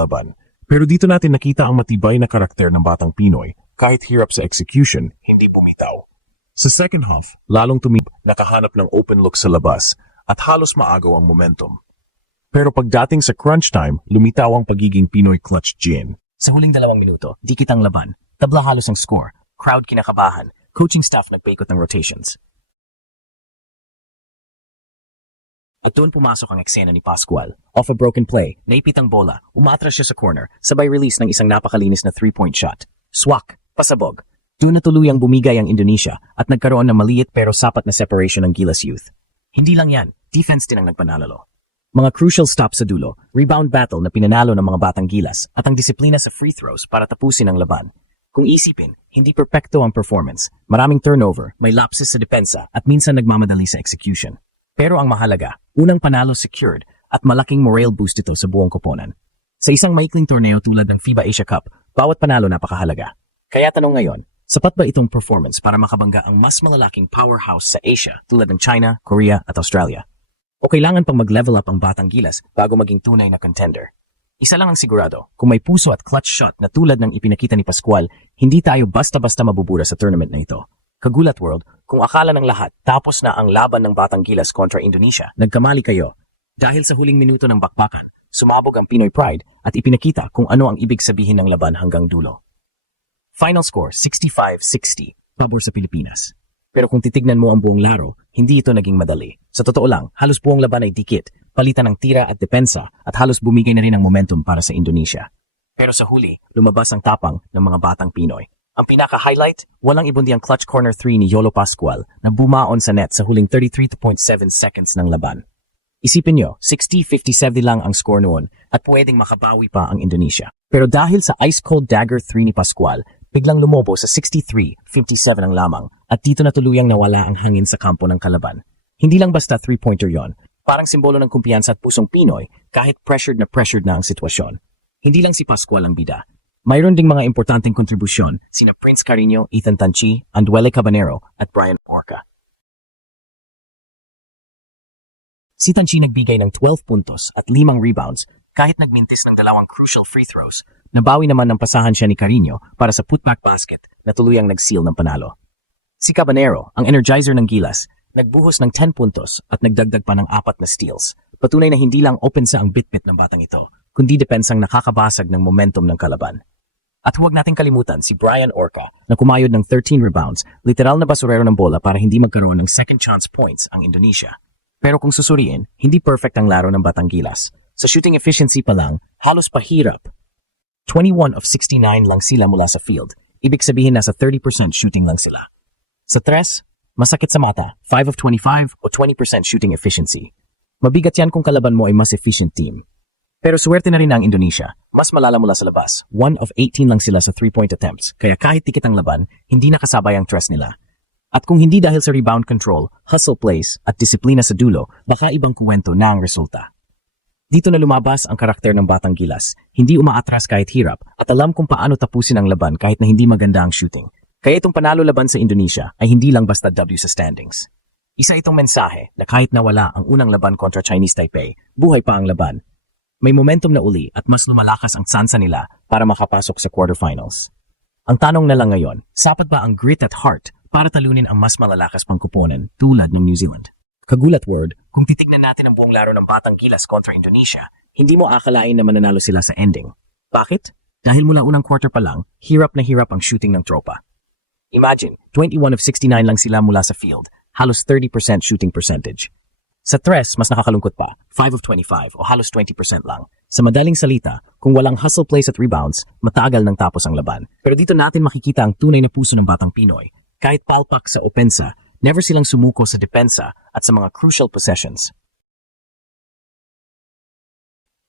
laban. Pero dito natin nakita ang matibay na karakter ng batang Pinoy, kahit hirap sa execution, hindi bumitaw. Sa second half, lalong nakahanap ng open look sa labas at halos maagaw ang momentum. Pero pagdating sa crunch time, lumitaw ang pagiging Pinoy clutch gin. Sa huling 2 minuto, dikit ang laban, tabla halos ang score, crowd kinakabahan, coaching staff nagpaikot ng rotations. At doon pumasok ang eksena ni Pascual. Off a broken play, naipit ang bola, umatras siya sa corner, sabay release ng isang napakalinis na 3-point shot. Swak, pasabog. Doon na tuluyang bumigay ang Indonesia at nagkaroon ng maliit pero sapat na separation ng Gilas Youth. Hindi lang yan, defense din ang nagpanalo. Mga crucial stops sa dulo, rebound battle na pinanalo ng mga batang Gilas at ang disiplina sa free throws para tapusin ang laban. Kung isipin, hindi perpekto ang performance, maraming turnover, may lapses sa depensa at minsan nagmamadali sa execution. Pero ang mahalaga, unang panalo secured at malaking morale boost ito sa buong koponan. Sa isang maikling torneo tulad ng FIBA Asia Cup, bawat panalo napakahalaga. Kaya tanong ngayon, sapat ba itong performance para makabangga ang mas malalaking powerhouse sa Asia tulad ng China, Korea at Australia? O kailangan pang mag-level up ang batang Gilas bago maging tunay na contender? Isa lang ang sigurado, kung may puso at clutch shot na tulad ng ipinakita ni Pascual, hindi tayo basta-basta mabubura sa tournament na ito. Kagulat world, kung akala ng lahat tapos na ang laban ng batang Gilas kontra Indonesia, nagkamali kayo. Dahil sa huling minuto ng bakbakan, sumabog ang Pinoy Pride at ipinakita kung ano ang ibig sabihin ng laban hanggang dulo. Final score, 65-60, pabor sa Pilipinas. Pero kung titignan mo ang buong laro, hindi ito naging madali. Sa totoo lang, halos buong laban ay dikit, palitan ng tira at depensa at halos bumigay na rin ng momentum para sa Indonesia. Pero sa huli, lumabas ang tapang ng mga batang Pinoy. Ang pinaka-highlight, walang ibundi ang clutch corner 3 ni Yolo Pascual na bumaon sa net sa huling 33.7 seconds ng laban. Isipin nyo, 60-57 lang ang score noon at pwedeng makabawi pa ang Indonesia. Pero dahil sa ice-cold dagger 3 ni Pascual, biglang lumobo sa 63-57 ang lamang at dito na tuluyang nawala ang hangin sa kampo ng kalaban. Hindi lang basta 3-pointer yon, parang simbolo ng kumpiyansa at pusong Pinoy kahit pressured na ang sitwasyon. Hindi lang si Pascual ang bida. Mayroon ding mga importanteng kontribusyon sina Prince Carino, Ethan Tanchi, Anduele Cabanero at Brian Orca. Si Tanchi nagbigay ng 12 puntos at 5 rebounds kahit nagmintis ng 2 crucial free throws. Nabawi naman ng pasahan siya ni Carino para sa putback basket na tuluyang nag-seal ng panalo. Si Cabanero, ang energizer ng Gilas, nagbuhos ng 10 puntos at nagdagdag pa ng 4 na steals. Patunay na hindi lang open sa ang bitbit ng batang ito, kundi depensang nakakabasag ng momentum ng kalaban. At huwag nating kalimutan si Brian Orca na kumayod ng 13 rebounds, literal na basurero ng bola para hindi magkaroon ng second chance points ang Indonesia. Pero kung susuriin, hindi perfect ang laro ng batang Gilas. Sa shooting efficiency pa lang, halos pahirap. 21 of 69 lang sila mula sa field, ibig sabihin nasa 30% shooting lang sila. Sa tres, masakit sa mata, 5 of 25 o 20% shooting efficiency. Mabigat yan kung kalaban mo ay mas efficient team. Pero swerte na rin ang Indonesia. Mas malala mula sa labas. 1 of 18 lang sila sa 3-point attempts. Kaya kahit tikit ang laban, hindi nakasabay ang tres nila. At kung hindi dahil sa rebound control, hustle plays at disiplina sa dulo, baka ibang kuwento na ang resulta. Dito na lumabas ang karakter ng batang Gilas. Hindi umaatras kahit hirap at alam kung paano tapusin ang laban kahit na hindi maganda ang shooting. Kaya itong panalo laban sa Indonesia ay hindi lang basta W sa standings. Isa itong mensahe na kahit nawala ang unang laban kontra Chinese Taipei, buhay pa ang laban. May momentum na uli at mas lumalakas ang tsansa nila para makapasok sa quarterfinals. Ang tanong na lang ngayon, sapat ba ang grit at heart para talunin ang mas malalakas pang kuponan tulad ng New Zealand? Kagulat word, kung titignan natin ang buong laro ng batang Gilas kontra Indonesia, hindi mo akalain na mananalo sila sa ending. Bakit? Dahil mula unang quarter pa lang, hirap na hirap ang shooting ng tropa. Imagine, 21 of 69 lang sila mula sa field, halos 30% shooting percentage. Sa tres, mas nakakalungkot pa, 5 of 25 o halos 20% lang. Sa madaling salita, kung walang hustle plays at rebounds, matagal nang tapos ang laban. Pero dito natin makikita ang tunay na puso ng batang Pinoy. Kahit palpak sa opensa, never silang sumuko sa depensa at sa mga crucial possessions.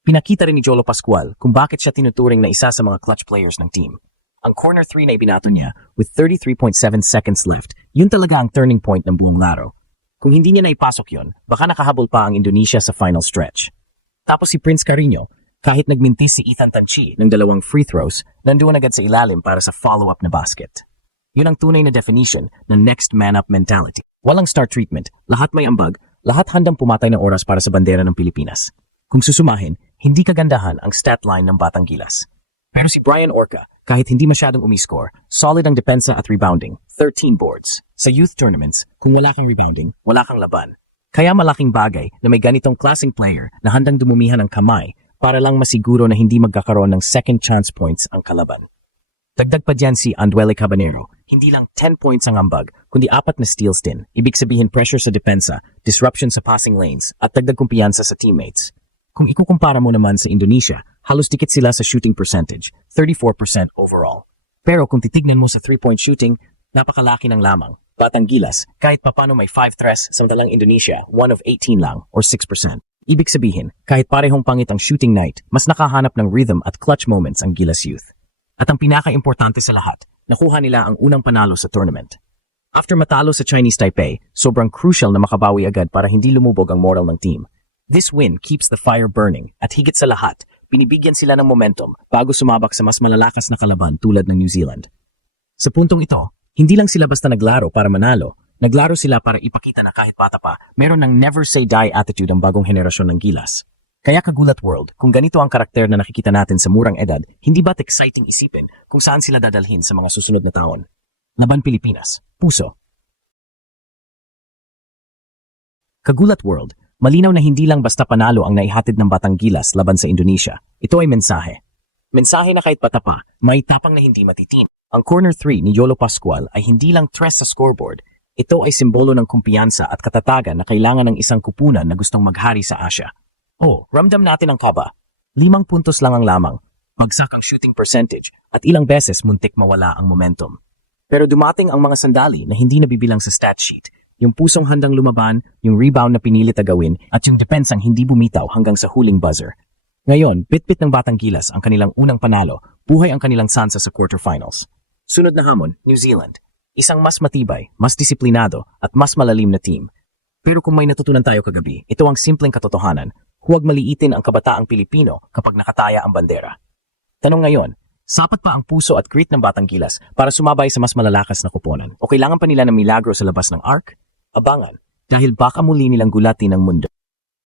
Pinakita rin ni Yolo Pascual kung bakit siya tinuturing na isa sa mga clutch players ng team. Ang corner 3 na ibinato niya with 33.7 seconds left, yun talaga ang turning point ng buong laro. Kung hindi niya naipasok yon, baka nakahabol pa ang Indonesia sa final stretch. Tapos si Prince Carino, kahit nagmintis si Ethan Tanchi ng 2 free throws, nandoon agad sa ilalim para sa follow-up na basket. Yun ang tunay na definition ng next man-up mentality. Walang star treatment, lahat may ambag, lahat handang pumatay ng oras para sa bandera ng Pilipinas. Kung susumahin, hindi kagandahan ang stat line ng Batang Gilas. Pero si Brian Orca, kahit hindi masyadong umiscore, solid ang depensa at rebounding, 13 boards. Sa youth tournaments, kung wala kang rebounding, wala kang laban. Kaya malaking bagay na may ganitong klaseng player na handang dumumihan ng kamay para lang masiguro na hindi magkakaroon ng second chance points ang kalaban. Dagdag pa dyan si Anduele Cabanero, hindi lang 10 points ang ambag, kundi 4 na steals din. Ibig sabihin pressure sa depensa, disruption sa passing lanes, at dagdag kumpiyansa sa teammates. Kung ikukumpara mo naman sa Indonesia, halos dikit sila sa shooting percentage, 34% overall. Pero kung titignan mo sa 3-point shooting, napakalaki ng lamang. Batang Gilas, kahit papano may 5 threes, samantalang Indonesia, 1 of 18 lang, or 6%. Ibig sabihin, kahit parehong pangit ang shooting night, mas nakahanap ng rhythm at clutch moments ang Gilas Youth. At ang pinaka-importante sa lahat, nakuha nila ang unang panalo sa tournament. After matalo sa Chinese Taipei, sobrang crucial na makabawi agad para hindi lumubog ang moral ng team. This win keeps the fire burning at higit sa lahat, binibigyan sila ng momentum bago sumabak sa mas malalakas na kalaban tulad ng New Zealand. Sa puntong ito, hindi lang sila basta naglaro para manalo, naglaro sila para ipakita na kahit bata pa, meron ng never say die attitude ang bagong henerasyon ng Gilas. Kaya kagulat world, kung ganito ang karakter na nakikita natin sa murang edad, hindi ba't exciting isipin kung saan sila dadalhin sa mga susunod na taon? Laban Pilipinas, puso. Kagulat world, malinaw na hindi lang basta panalo ang naihatid ng Batang Gilas laban sa Indonesia. Ito ay mensahe. Mensahe na kahit bata pa, may tapang na hindi matitin. Ang corner 3 ni Yolo Pascual ay hindi lang tres sa scoreboard. Ito ay simbolo ng kumpiyansa at katatagan na kailangan ng isang kupunan na gustong maghari sa Asia. Oh, ramdam natin ang kaba. 5 puntos lang ang lamang, bagsak ang shooting percentage, at ilang beses muntik mawala ang momentum. Pero dumating ang mga sandali na hindi nabibilang sa stat sheet. Yung pusong handang lumaban, yung rebound na pinilit na gawin, at yung depensang hindi bumitaw hanggang sa huling buzzer. Ngayon, bit-bit ng Batang Gilas ang kanilang unang panalo, buhay ang kanilang sansa sa quarterfinals. Sunod na hamon, New Zealand. Isang mas matibay, mas disiplinado, at mas malalim na team. Pero kung may natutunan tayo kagabi, ito ang simpleng katotohanan. Huwag maliitin ang kabataang Pilipino kapag nakataya ang bandera. Tanong ngayon, sapat pa ang puso at grit ng Batang Gilas para sumabay sa mas malalakas na kuponan? O kailangan pa nila ng milagro sa labas ng arc? Abangan, dahil baka muli nilang gulatin ang mundo.